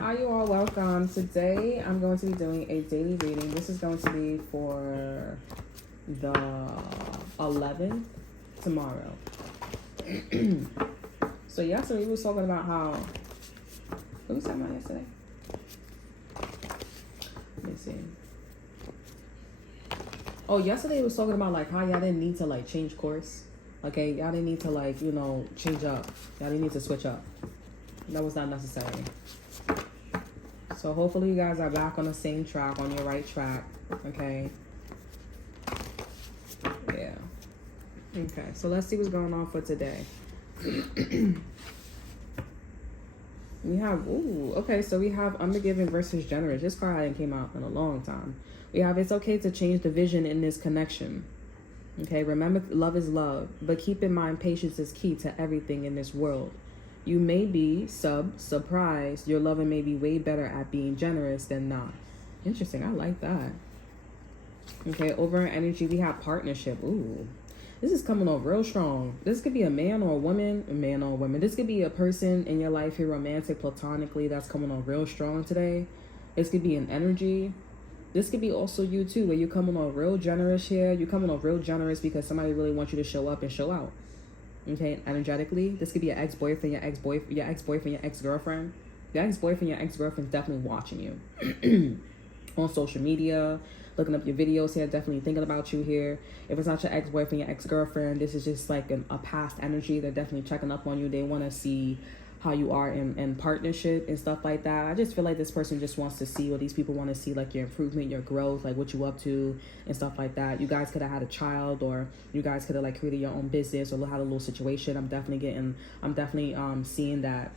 Hi, you all. Welcome. Today, I'm going to be doing a daily reading. This is going to be for the 11th tomorrow. So yesterday, we were talking about how... What was talking about yesterday? Let me see. Oh, yesterday we was talking about like how y'all didn't need to like change course. Okay, y'all didn't need to like, change up. Y'all didn't need to switch up. That was not necessary. So hopefully you guys are back on the same track, on your right track. Okay. Yeah. Okay, so let's see what's going on for today. We have, okay, so we have unforgiving versus generous. This card hadn't came out in a long time. We have, it's okay to change the vision in this connection. Okay, remember, love is love, but keep in mind, patience is key to everything in this world. You may be surprised your lover may be way better at being generous than not. Interesting, I like that. Okay, over energy, we have partnership. Ooh, this is coming on real strong. This could be a man or a woman. This could be a person in your life here, romantic, platonically, that's coming on real strong today. This could be an energy. This could be also you too, where you're coming on real generous here. You're coming on real generous because somebody really wants you to show up and show out. Okay, energetically, this could be your ex-boyfriend, your ex-girlfriend. Your ex-boyfriend, your ex-girlfriend's definitely watching you on social media, looking up your videos here, definitely thinking about you here. If it's not your ex-boyfriend, your ex-girlfriend, this is just like a past energy. They're definitely checking up on you. They want to see how you are in partnership and stuff like that. I just feel like this person just wants to see, or these people want to see like your improvement, your growth, like what you up to and stuff like that. You guys could have had a child, or you guys could have like created your own business or had a little situation. I'm definitely seeing that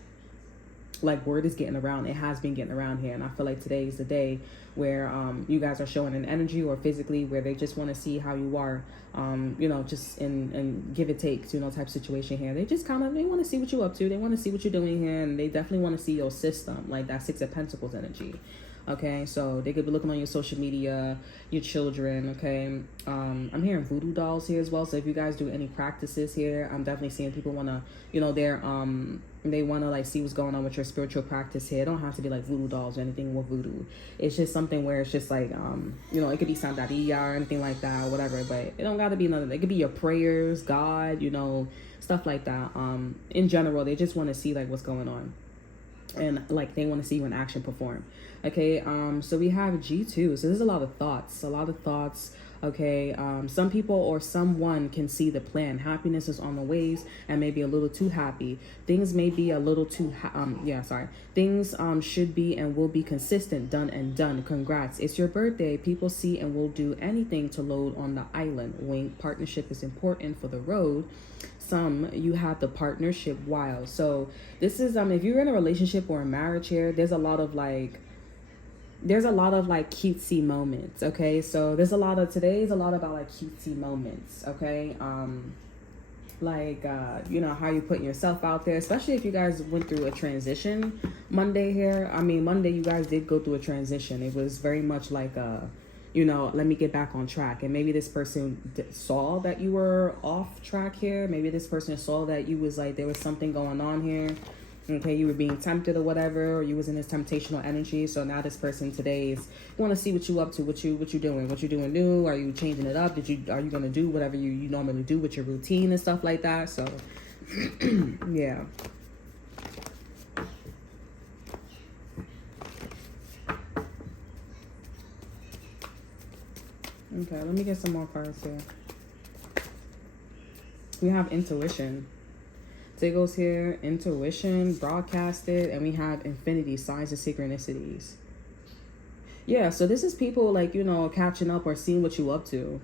like word is getting around. It has been getting around here, and I feel like today is the day where you guys are showing an energy or physically where they just want to see how you are, just in give it takes, type situation here. They just they want to see what you're up to. They want to see what you're doing here, and they definitely want to see your system, like that Six of Pentacles energy. Okay, so they could be looking on your social media, your children. Okay, I'm hearing voodoo dolls here as well. So if you guys do any practices here, I'm definitely seeing people want to, they want to like see what's going on with your spiritual practice here. It don't have to be like voodoo dolls or anything with voodoo. It's just something where it's just like, it could be sandaria or anything like that, or whatever. But it don't got to be nothing. It could be your prayers, God, stuff like that. In general, they just want to see like what's going on. And like they want to see you in action perform. Okay, so we have G2. So there's a lot of thoughts. Okay, some people or someone can see the plan. Happiness is on the ways and maybe a little too happy. Things may be a little too things should be and will be consistent, done and done. Congrats, it's your birthday. People see and will do anything to load on the island. Wink. Partnership is important for the road. Some you have the partnership wild. So this is if you're in a relationship or a marriage here, there's a lot of like cutesy moments. Okay, so today's a lot about like cutesy moments. Okay, how you putting yourself out there, especially if you guys went through a transition Monday here. Monday you guys did go through a transition. It was very much like let me get back on track. And maybe this person saw that you were off track here. Maybe this person saw that you was like, there was something going on here. Okay, you were being tempted or whatever, or you was in this temptational energy. So now this person today is want to see what you up to, what you doing new. Are you changing it up? Are you gonna do whatever you normally do with your routine and stuff like that? So yeah. Okay, let me get some more cards here. We have intuition. Goes here, intuition, broadcasted, and we have infinity, signs and synchronicities. Yeah, so this is people like, catching up or seeing what you up to.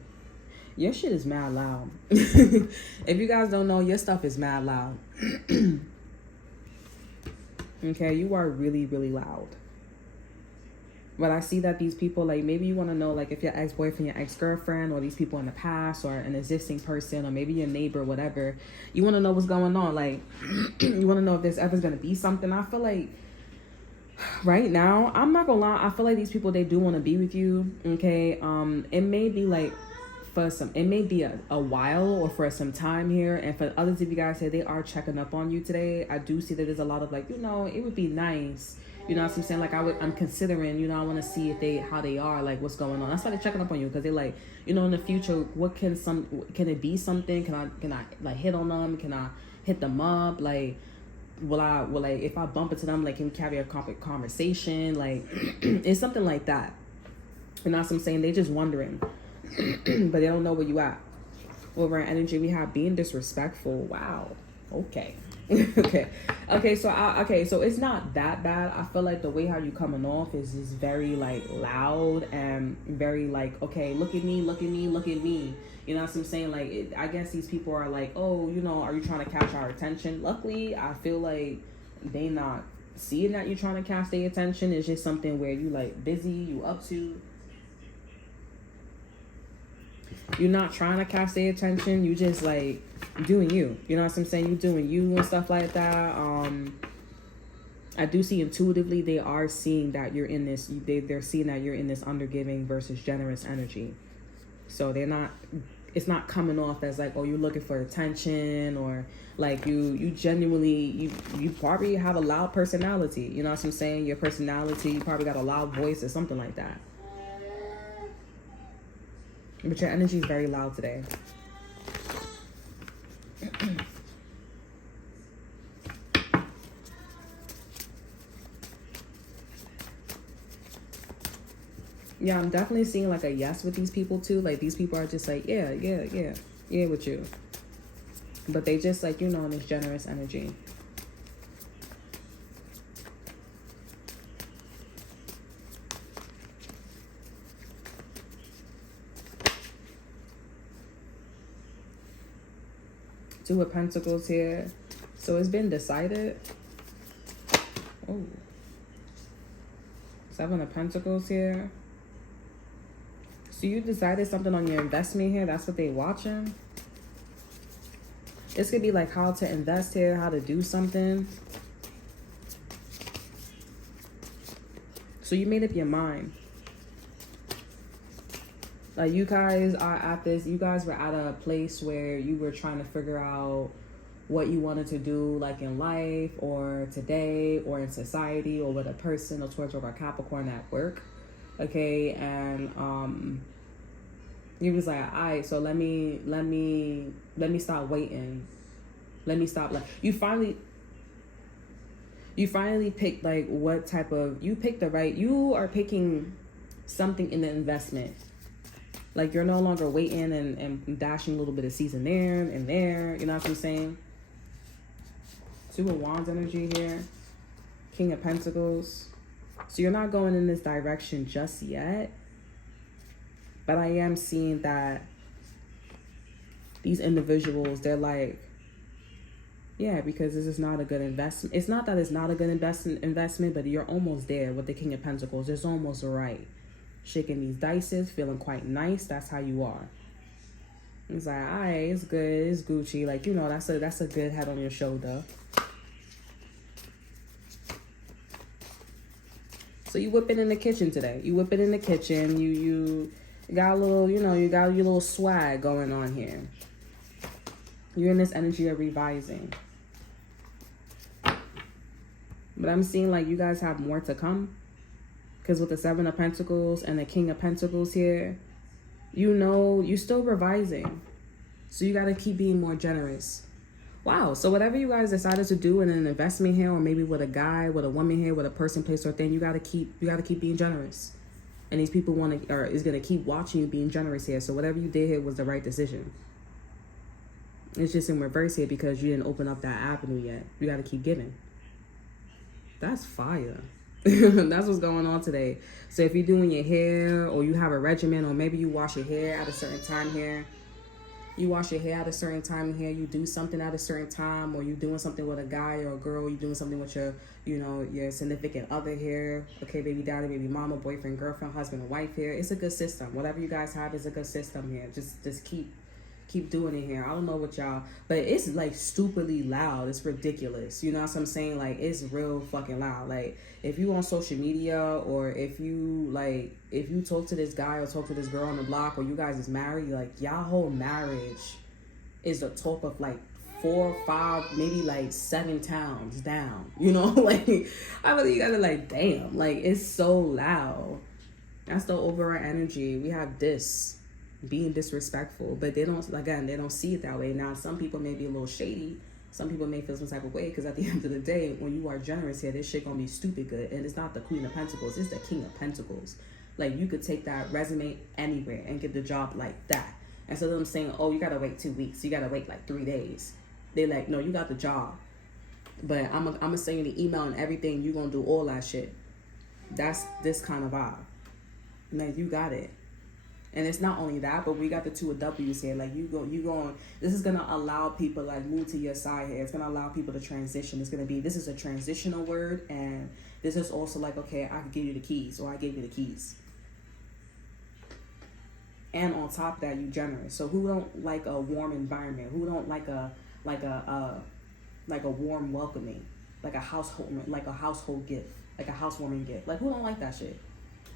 Your shit is mad loud. If you guys don't know, your stuff is mad loud. Okay, you are really, really loud. But I see that these people, like, maybe you want to know, like, if your ex-boyfriend, your ex-girlfriend, or these people in the past, or an existing person, or maybe your neighbor, whatever, you want to know what's going on. Like, you want to know if there's ever going to be something. I feel like right now, I'm not going to lie, I feel like these people, they do want to be with you, okay? It may be, like, for some, it may be a while or for some time here. And for others of you guys here, they are checking up on you today. I do see that there's a lot of like, it would be nice. You know what I'm saying? Like I'm considering, I want to see how they are, like what's going on. That's why they're checking up on you, because they're like, in the future, can it be something? Can I like hit on them? Can I hit them up? Like, will I if I bump into them, like, can we carry a conversation? Like, it's something like that. You know what I'm saying? They just wondering, but they don't know where you at. Over in energy, we have being disrespectful. Wow. Okay. okay. So it's not that bad. I feel like the way how you coming off is just very like loud and very like, okay, look at me. You know what I'm saying? Like, I guess these people are like, oh, are you trying to catch our attention? Luckily, I feel like they not seeing that you're trying to catch their attention. It's just something where you like busy, you up to. You're not trying to catch their attention. You just like doing you. You know what I'm saying? You doing you and stuff like that. I do see intuitively they are seeing that you're in this. They're seeing that you're in this undergiving versus generous energy. So it's not coming off as like, oh, you're looking for attention, or like you genuinely you probably have a loud personality. You know what I'm saying? Your personality, you probably got a loud voice or something like that. But your energy is very loud today. Yeah, I'm definitely seeing like a yes with these people too. Like, these people are just like, yeah with you. But they just like, in this generous energy. Two of Pentacles here. So it's been decided. Oh. Seven of Pentacles here. So you decided something on your investment here. That's what they watching. This could be like how to invest here, how to do something. So you made up your mind. Like, you guys are at this, you guys were at a place where you were trying to figure out what you wanted to do, like in life or today or in society or with a person or towards a Capricorn at work. Okay, and you was like, all right, so let me stop waiting. Let me stop. Like, you finally picked like what type of, you are picking something in the investment. Like, you're no longer waiting and dashing a little bit of season there and there. You know what I'm saying? Two of Wands energy here. King of Pentacles. So you're not going in this direction just yet. But I am seeing that these individuals, they're like, yeah, because this is not a good investment. It's not that it's not a good investment, but you're almost there with the King of Pentacles. It's almost right. Shaking these dices, feeling quite nice. That's how you are. It's like, all right, it's good, it's Gucci. Like, that's a good head on your shoulder. So you whipping in the kitchen today. You whipping in the kitchen. You got a little, you got your little swag going on here. You're in this energy of revising. But I'm seeing like you guys have more to come. Because with the Seven of Pentacles and the King of Pentacles here, you're still revising. So you got to keep being more generous. Wow. So whatever you guys decided to do in an investment here, or maybe with a guy, with a woman here, with a person, place, or thing, you got to keep being generous. And these people is going to keep watching you being generous here. So whatever you did here was the right decision. It's just in reverse here because you didn't open up that avenue yet. You got to keep giving. That's fire. That's what's going on today. So if you're doing your hair, or you have a regimen, or maybe you wash your hair at a certain time here, you wash your hair at a certain time here, you do something at a certain time, or you're doing something with a guy or a girl, you're doing something with your, your significant other here, okay, baby daddy, baby mama, boyfriend, girlfriend, husband, and wife here. It's a good system. Whatever you guys have is a good system here. Just keep keep doing it here. I don't know what y'all, but it's like stupidly loud. It's ridiculous. You know what I'm saying? Like, it's real fucking loud. Like, if you on social media, or if you talk to this guy or talk to this girl on the block, or you guys is married, like, y'all whole marriage is the talk of like 4, 5, maybe like 7 towns down. You know, like, I really you guys are like, damn, like, it's so loud. That's the overall energy. We have this being disrespectful, but they don't see it that way. Now, some people may be a little shady. Some people may feel some type of way, because at the end of the day, when you are generous here, this shit gonna be stupid good. And it's not the Queen of Pentacles, it's the King of Pentacles. Like, you could take that resume anywhere and get the job like that. Instead of them saying, oh, you gotta wait 2 weeks, you gotta wait like 3 days. They're like, no, you got the job. But I'm gonna send you the email and everything, you gonna do all that shit. That's this kind of vibe. Like, you got it. And it's not only that, but we got the 2 of W's here. Like, you going, this is gonna allow people like move to your side here. It's gonna allow people to transition. This is a transitional word, and this is also like, okay, I can give you the keys, or I gave you the keys. And on top of that, you generous. So who don't like a warm environment? Who don't like a warm welcoming, like a household gift, like a housewarming gift? Like, who don't like that shit?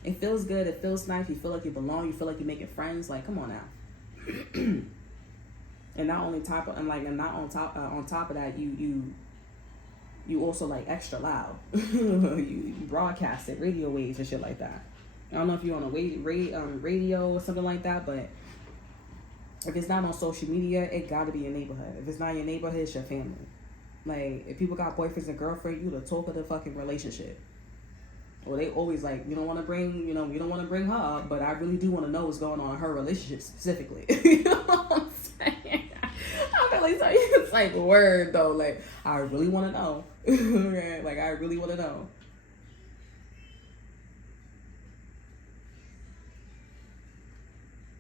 It feels good. It feels nice. You feel like you belong. You feel like you're making friends. Like, come on now. And not only on top of that, you also like extra loud. you broadcast it, radio waves and shit like that. I don't know if you're on a radio or something like that, but if it's not on social media, it got to be your neighborhood. If it's not your neighborhood, it's your family. Like, if people got boyfriends and girlfriends, you the talk of the fucking relationship. Well, they always like, you don't want to bring her up, but I really do want to know what's going on in her relationship specifically. You know what I'm saying? I feel like it's like word though. Like, I really want to know. Like, I really want to know.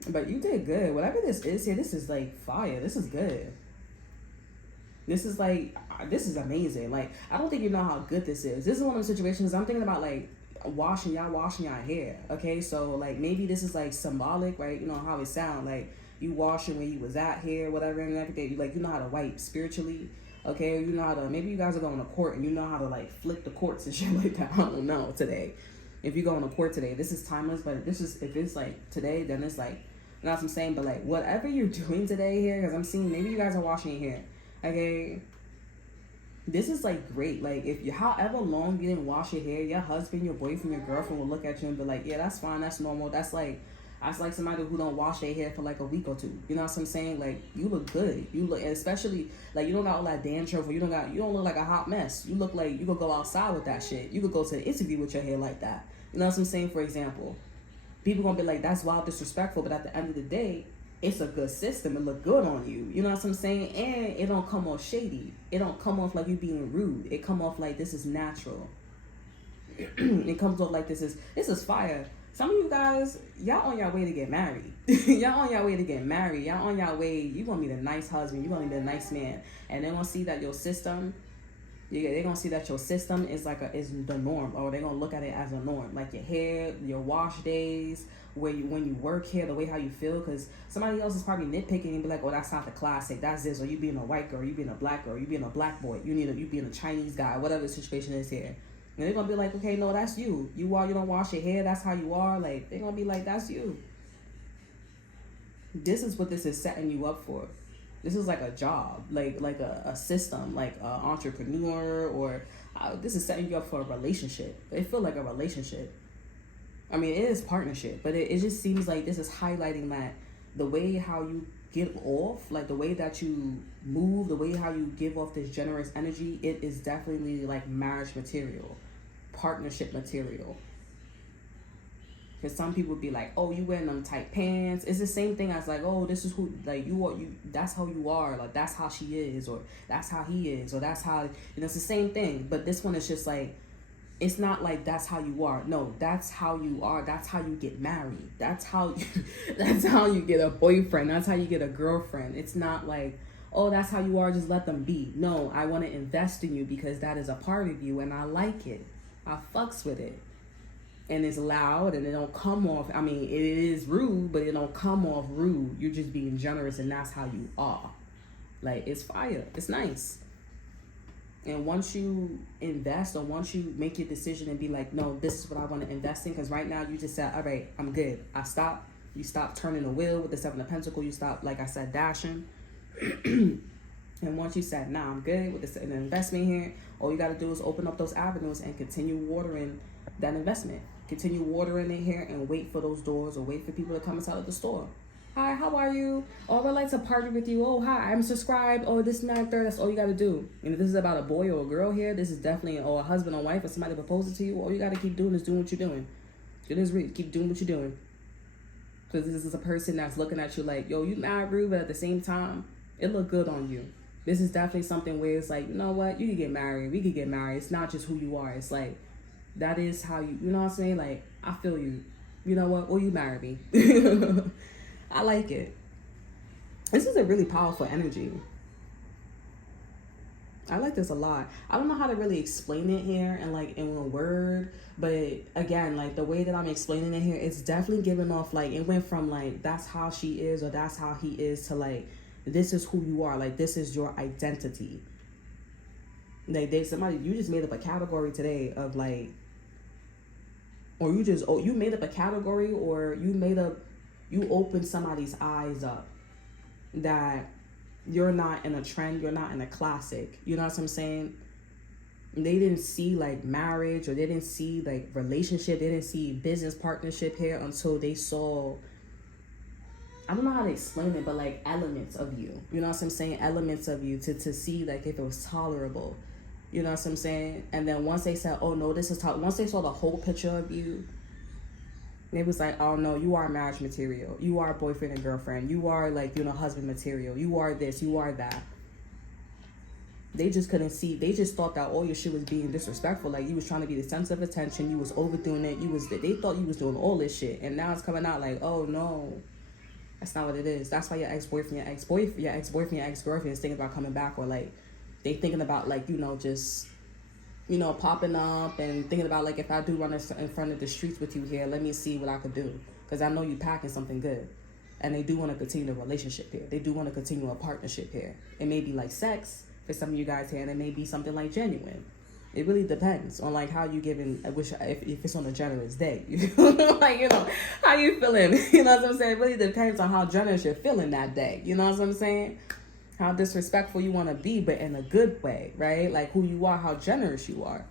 But you did good. Whatever this is here, this is like fire. This is good. This is amazing. Like, I don't think you know how good this is. This is one of the situations I'm thinking about, like, washing y'all hair. Okay, so like, maybe this is like symbolic, right? You know how it sounds, like you washing where you was at here, whatever, and everything. You know how to wipe spiritually. Okay, you know how to, maybe you guys are going to court and you know how to like flip the courts and shit like that. I don't know today. If you go on to court today, this is timeless, but if it's like today, then it's like, you know what I'm saying? But like, whatever you're doing today here, because I'm seeing maybe you guys are washing your hair. Okay, this is like great. Like, if you, however long you didn't wash your hair, your husband, your boyfriend, your girlfriend will look at you and be like, yeah, that's fine, that's normal. That's like somebody who don't wash their hair for like a week or 2. You know what I'm saying? Like, you look good. You look, especially like, you don't got all that dandruff, or you don't look like a hot mess. You look like you could go outside with that shit. You could go to the interview with your hair like that. You know what I'm saying? For example, people gonna be like, that's wild, disrespectful, but at the end of the day, it's a good system. It look good on you. You know what I'm saying? And it don't come off shady. It don't come off like you being rude. It come off like this is natural. It comes off like this is fire. Some of you guys, y'all on your way to get married. Y'all on your way to get married. Y'all on your way. You gonna be the nice husband. You gonna be the nice man. And they're gonna see that your system, they're gonna see that your system is the norm, or they're gonna look at it as a norm. Like your hair, your wash days, when you work here, the way how you feel, because somebody else is probably nitpicking and be like, oh, that's not the classic, that's this, or you being a white girl, you being a black girl, you being a black boy, you being a Chinese guy, whatever the situation is here. And they're gonna be like, okay, no, that's you. You don't wash your hair, that's how you are. Like, they're gonna be like, that's you. This is what this is setting you up for. This is like a job, like a system, like an entrepreneur, or this is setting you up for a relationship. It feels like a relationship. I mean, it is partnership, but it just seems like this is highlighting that the way how you get off, like the way that you move, the way how you give off this generous energy, it is definitely like marriage material, partnership material. Because some people be like, oh, you wearing them tight pants. It's the same thing as like, oh, this is who, like, you are, that's how you are, like, that's how she is, or that's how he is, or that's how, it's the same thing. But this one is just like, it's not like that's how you are. No, that's how you are. That's how you get married. That's how you get a boyfriend. That's how you get a girlfriend. It's not like, oh, that's how you are, just let them be. No, I want to invest in you because that is a part of you and I like it. I fucks with it. and it's loud and it don't come off. I mean, it is rude, but it don't come off rude. You're just being generous, and that's how you are. Like, it's fire. It's nice. And once you invest, or once you make your decision and be like, no, this is what I want to invest in, because right now you just said, all right, I'm good. I stop. You stop turning the wheel with the Seven of Pentacles. You stop, like I said, dashing. And once you said, nah, I'm good with this, an investment here, all you got to do is open up those avenues and continue watering that investment. Continue watering it here and wait for those doors, or wait for people to come inside of the store. Hi, how are you? Oh, I'd like to partner with you. Oh, hi, I'm subscribed. Oh, this and that, third. That's all you got to do. And if this is about a boy or a girl here, this is definitely, or a husband or wife, or somebody proposes to you, all you got to keep doing is doing what you're doing. Keep doing what you're doing. Because this is a person that's looking at you like, yo, you mad rude, but at the same time, it look good on you. This is definitely something where it's like, you know what? You can get married. We could get married. It's not just who you are. It's like, that is how you know what I'm saying? Like, I feel you. You know what? Will you marry me? I like it. This is a really powerful energy. I like this a lot. I don't know how to really explain it here and like in one word, but again, like the way that I'm explaining it here, it's definitely giving off like, it went from like, that's how she is or that's how he is, to like, this is who you are. Like, this is your identity. Like, you just made up a category today of like, or you made up a category, or you opened somebody's eyes up that you're not in a trend, you're not in a classic. You know what I'm saying? They didn't see like marriage, or they didn't see like relationship, they didn't see business partnership here until they saw, I don't know how to explain it, but like elements of you. You know what I'm saying? Elements of you to see like if it was tolerable. You know what I'm saying? And then once they said, oh no, this is once they saw the whole picture of you, it was like, oh no, you are marriage material. You are boyfriend and girlfriend. You are like, you know, husband material. You are this, you are that. They just couldn't see. They just thought that all your shit was being disrespectful. Like, you was trying to be the center of attention. You was overdoing it. They thought you was doing all this shit. And now it's coming out like, oh no, that's not what it is. That's why your ex-boyfriend, your ex-girlfriend is thinking about coming back, or like, they thinking about like, you know, just, you know, popping up and thinking about like, if I do run in front of the streets with you here, let me see what I could do. Because I know you packing something good. And they do want to continue the relationship here. They do want to continue a partnership here. It may be like sex for some of you guys here, and it may be something like genuine. It really depends on like how you giving, if it's on a generous day. Like, you know, how you feeling? You know what I'm saying? It really depends on how generous you're feeling that day. You know what I'm saying? How disrespectful you want to be, but in a good way, right? Like who you are, how generous you are.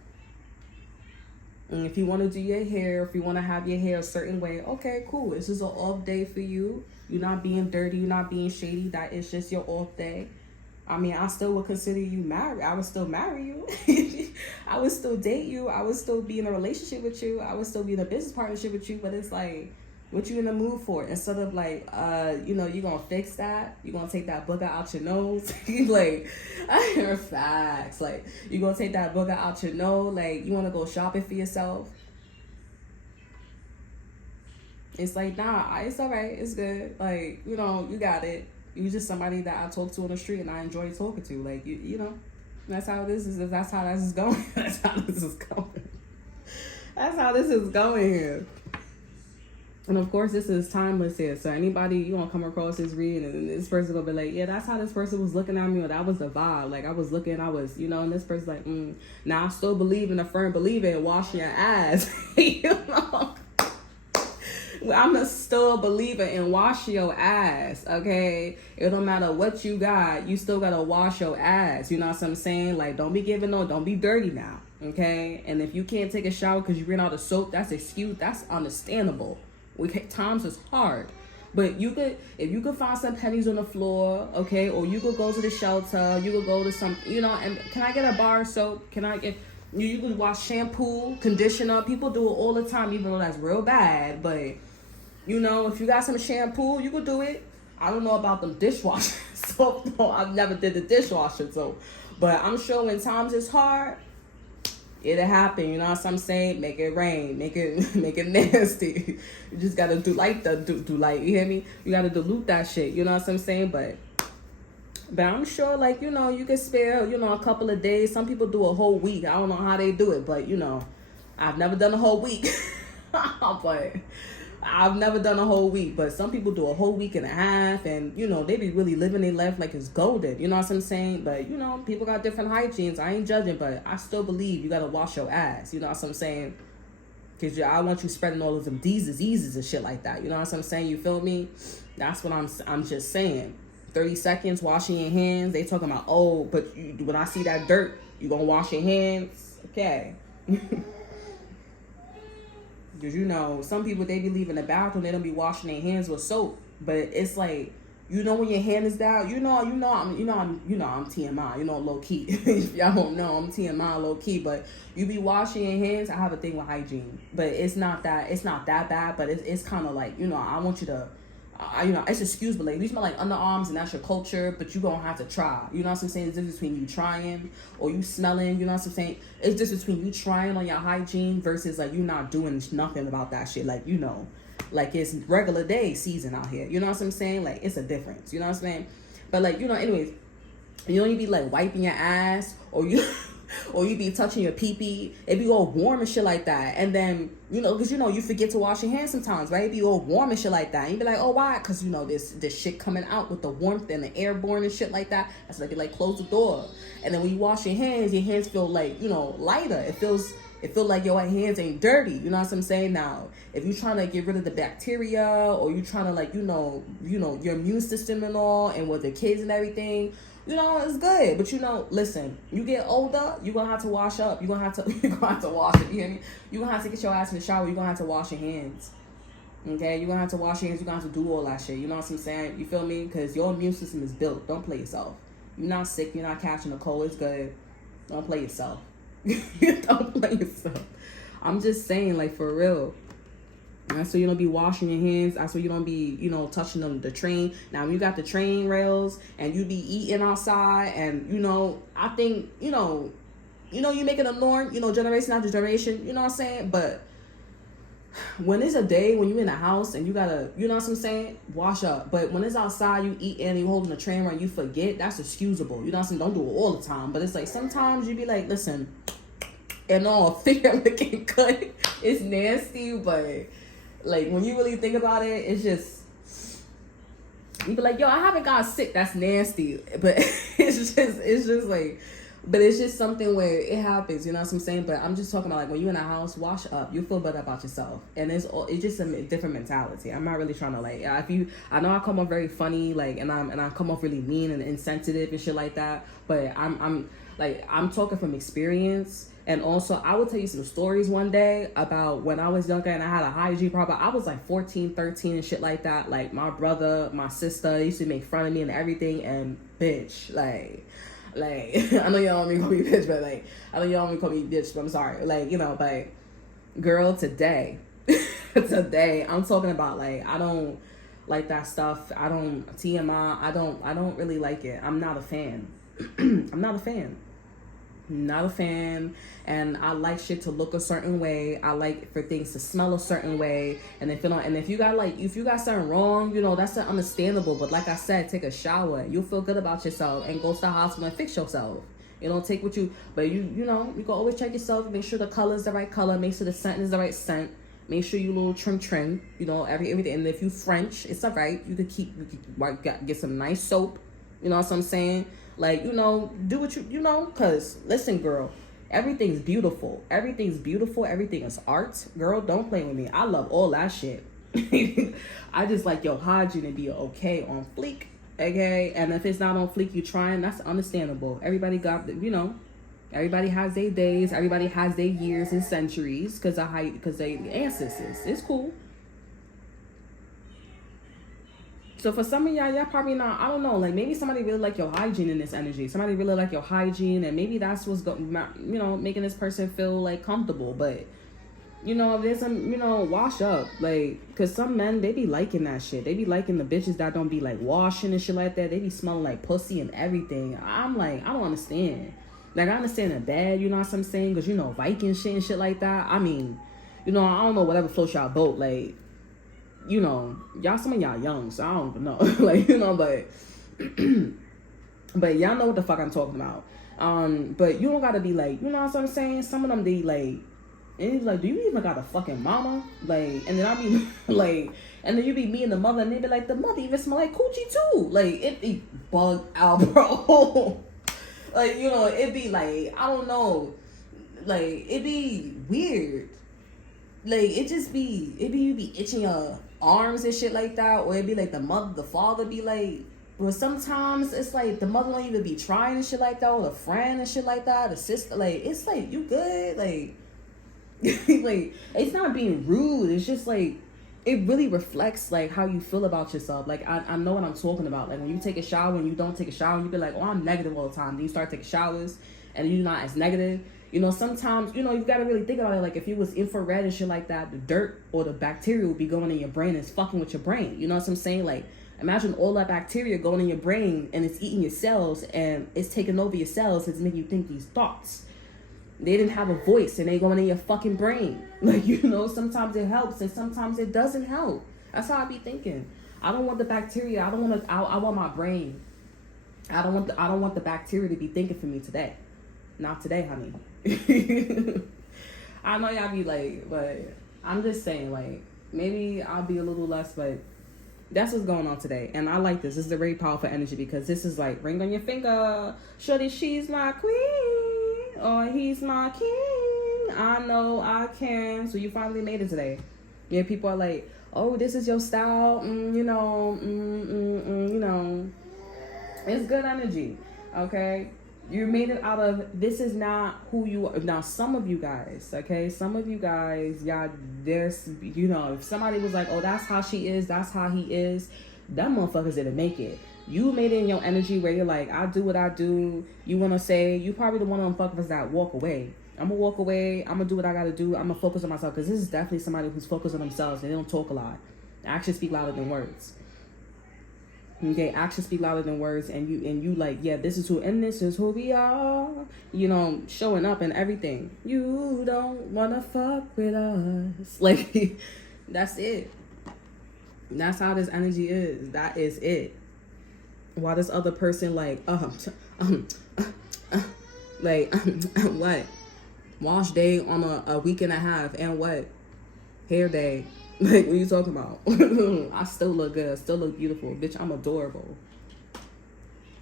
And if you want to do your hair, if you want to have your hair a certain way, okay, cool. This is an off day for you. You're not being dirty. You're not being shady. That is just your off day. I mean, I still would consider you married. I would still marry you. I would still date you. I would still be in a relationship with you. I would still be in a business partnership with you. But it's like, what you in the mood for? Instead of like, you know, you're going to fix that. You're going to take that booger out your nose. Like, I hear facts. Like, you're going to take that booger out your nose. Like, you want to go shopping for yourself. It's like, nah, it's all right. It's good. Like, you know, you got it. You're just somebody that I talk to on the street and I enjoy talking to. Like, you know, that's how this is. That's how this is going. That's how this is going. That's how this is going here. And of course, this is timeless here. So anybody, you want to come across this reading and this person going to be like, yeah, that's how this person was looking at me. Or that was the vibe. Like, I was looking, you know, and this person's like, now I still believe in a firm believer in washing your ass. You know? I'm still a believer in wash your ass, okay? It don't matter what you got, you still gotta wash your ass. You know what I'm saying? Like, don't be don't be dirty now, okay? And if you can't take a shower because you ran out of soap, that's excuse. That's understandable. Times is hard. But if you could find some pennies on the floor, okay? Or you could go to the shelter, you could go to some, you know, and can I get a bar of soap? Can I get... You could wash shampoo, conditioner. People do it all the time, even though that's real bad, but... You know, if you got some shampoo, you could do it. I don't know about them dishwasher soap. No, I've never did the dishwasher soap. But I'm sure when times is hard, it'll happen. You know what I'm saying? Make it rain. Make it nasty. You just gotta do like, you hear me? You gotta dilute that shit. You know what I'm saying? But I'm sure, like, you know, you can spare, you know, a couple of days. Some people do a whole week. I don't know how they do it, but, you know, I've never done a whole week. But I've never done a whole week, but some people do a whole week and a half, and you know, they be really living their life like it's golden. You know what I'm saying? But you know, people got different hygienes. I ain't judging, but I still believe you gotta wash your ass. You know what I'm saying? Cause I want you spreading all of them diseases and shit like that. You know what I'm saying? You feel me? That's what I'm just saying. 30 seconds washing your hands. They talking about, oh, but when I see that dirt, you gonna wash your hands? Okay. Because you know, some people, they be leaving the bathroom, they don't be washing their hands with soap. But it's like, you know, when your hand is down, I'm TMI, you know, low key. If y'all don't know, I'm TMI low key. But you be washing your hands. I have a thing with hygiene, but it's not that bad. But it's kind of like, you know, I want you to, you know, it's excusable. Like, you smell like underarms and that's your culture, but you gonna have to try. You know what I'm saying? It's difference between you trying or you smelling. You know what I'm saying? It's just between you trying on your hygiene versus like you not doing nothing about that shit. Like, you know, like it's regular day season out here. You know what I'm saying? Like, it's a difference. You know what I'm saying? But like, you know, anyways, you don't be like wiping your ass or you or you be touching your pee-pee. It be all warm and shit like that. And then, you know, because, you know, you forget to wash your hands sometimes, right? It be all warm and shit like that. And you be like, oh, why? Because, you know, this shit coming out with the warmth and the airborne and shit like that. That's like, close the door. And then when you wash your hands feel like, you know, lighter. It feels like your hands ain't dirty. You know what I'm saying? Now, if you trying to get rid of the bacteria or you trying to, like, you know, your immune system and all, and with the kids and everything, you know, it's good. But, you know, listen, you get older, you're going to have to wash up. You're going to have to wash it. You hear me? You're going to have to get your ass in the shower. You're going to have to wash your hands. Okay? You're going to have to wash your hands. You're going to have to do all that shit. You know what I'm saying? You feel me? Because your immune system is built. Don't play yourself. You're not sick. You're not catching a cold. It's good. Don't play yourself. Don't play yourself. I'm just saying, like, for real. That's so you don't be washing your hands. That's so you don't be, you know, touching the train. Now, when you got the train rails and you be eating outside, and, you know, I think, you know, you make it a norm, you know, generation after generation, you know what I'm saying? But when it's a day when you in the house and you gotta, you know what I'm saying, wash up. But when it's outside, you eat and you holding the train run, you forget, that's excusable. You know what I'm saying? Don't do it all the time. But it's like sometimes you be like, listen, and all finger looking good. It's nasty, but like when you really think about it, it's just, you be like, yo, I haven't got sick. That's nasty. But it's just like, but it's just something where it happens, you know what I'm saying? But I'm just talking about, like, when you're in a house, wash up. You feel better about yourself. And it's just a different mentality. I'm not really trying to, like, I know I come off very funny, like, and I come off really mean and insensitive and shit like that. But I'm talking from experience. And also, I will tell you some stories one day about when I was younger and I had a hygiene problem. I was like 14, 13 and shit like that. Like, my brother, my sister used to make fun of me and everything. And bitch, like I know y'all want me to call me bitch, but like, I know y'all want me to call me bitch, but I'm sorry. Like, you know, but girl, today, I'm talking about, like, I don't like that stuff. I don't, TMI, I don't really like it. I'm not a fan. I'm not a fan. Not a fan. And I like shit to look a certain way. I like for things to smell a certain way. And if you got something wrong, you know, that's understandable. But like I said, take a shower. You'll feel good about yourself and go to the hospital and fix yourself. You know, take what you, but you know, you can always check yourself. Make sure the color is the right color. Make sure the scent is the right scent. Make sure you little trim. You know, everything. And if you French, it's alright. You could get some nice soap. You know what I'm saying? Like, you know, do what you know, because listen, girl, everything's beautiful. Everything's beautiful. Everything is art. Girl, don't play with me. I love all that shit. I just like your hygiene to be okay on fleek, okay? And if it's not on fleek, you trying, that's understandable. Everybody got, you know, everybody has their days. Everybody has their years and centuries because they ancestors. It's cool. So for some of y'all probably not, I don't know, like maybe somebody really like your hygiene in this energy. Somebody really like your hygiene, and maybe that's what's making this person feel like comfortable. But, you know, there's some, you know, wash up. Like, because some men, they be liking that shit. They be liking the bitches that don't be like washing and shit like that. They be smelling like pussy and everything. I'm like, I don't understand. Like, I understand the bad, you know what I'm saying? Because, you know, Viking shit and shit like that. I mean, you know, I don't know whatever floats y'all boat. Like, you know, some of y'all young, so I don't even know. Like, you know, but but y'all know what the fuck I'm talking about. But you don't gotta be like, you know what I'm saying? Some of them, they like, And he's like, do you even got a fucking mama? Like, and then I be like, and then you be me and the mother, and they be like, the mother even smell like coochie too. Like, it be bugged out, bro. Like, you know, it be like, I don't know. Like, it be weird. Like, it be you be itching your arms and shit like that, or it be like the father be like, but sometimes it's like the mother don't even be trying and shit like that, or the friend and shit like that, the sister, like, it's like, you good? Like, like, it's not being rude, it's just like, it really reflects like how you feel about yourself. Like, I know what I'm talking about. Like, when you take a shower and you don't take a shower, you be like, oh, I'm negative all the time. Then you start taking showers and you're not as negative. You know, sometimes, you know, you gotta really think about it. Like, if it was infrared and shit like that, the dirt or the bacteria would be going in your brain and it's fucking with your brain. You know what I'm saying? Like, imagine all that bacteria going in your brain and it's eating your cells and it's taking over your cells. It's making you think these thoughts. They didn't have a voice and they going in your fucking brain. Like, you know, sometimes it helps and sometimes it doesn't help. That's how I be thinking. I don't want the bacteria. I want my brain. I don't want the bacteria to be thinking for me today. Not today, honey. I know y'all be like, but I'm just saying, like, maybe I'll be a little less, but that's what's going on today. And I like this. This is a very powerful energy because this is like, ring on your finger. Shorty, she's my queen. Or he's my king. I know I can. So you finally made it today. Yeah, people are like, oh, this is your style. You know, you know. It's good energy. Okay? You made it out of, this is not who you are. Now, some of you guys, okay? Some of you guys, y'all, there's, you know, if somebody was like, oh, that's how she is, that's how he is, them motherfuckers didn't make it. You made it in your energy where you're like, I do what I do. You want to say, you probably the one of them fuckers that walk away. I'm going to walk away. I'm going to do what I got to do. I'm going to focus on myself. Because this is definitely somebody who's focused on themselves and they don't talk a lot. Actions speak louder than words. Okay, actions speak louder than words, and you like, yeah, this is who, and this is who we are. You know, showing up and everything. You don't wanna fuck with us. Like, that's it. That's how this energy is. That is it. While this other person like, like, what? Wash day on a week and a half, and what? Hair day. Like, what are you talking about? I still look good. I still look beautiful. Bitch, I'm adorable.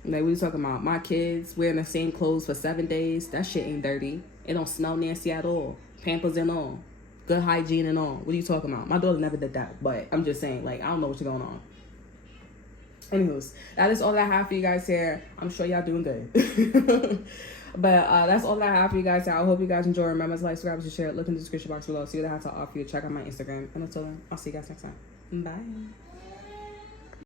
Like, what are you talking about? My kids wearing the same clothes for 7 days. That shit ain't dirty. It don't smell nasty at all. Pampers and all. Good hygiene and all. What are you talking about? My daughter never did that. But I'm just saying, like, I don't know what's going on. Anyways, that is all I have for you guys here. I'm sure y'all doing good. But that's all I have for you guys. I hope you guys enjoy. Remember to like, subscribe, and share. Look in the description box below. See what I have to offer you. Check out my Instagram. And until then, I'll see you guys next time. Bye.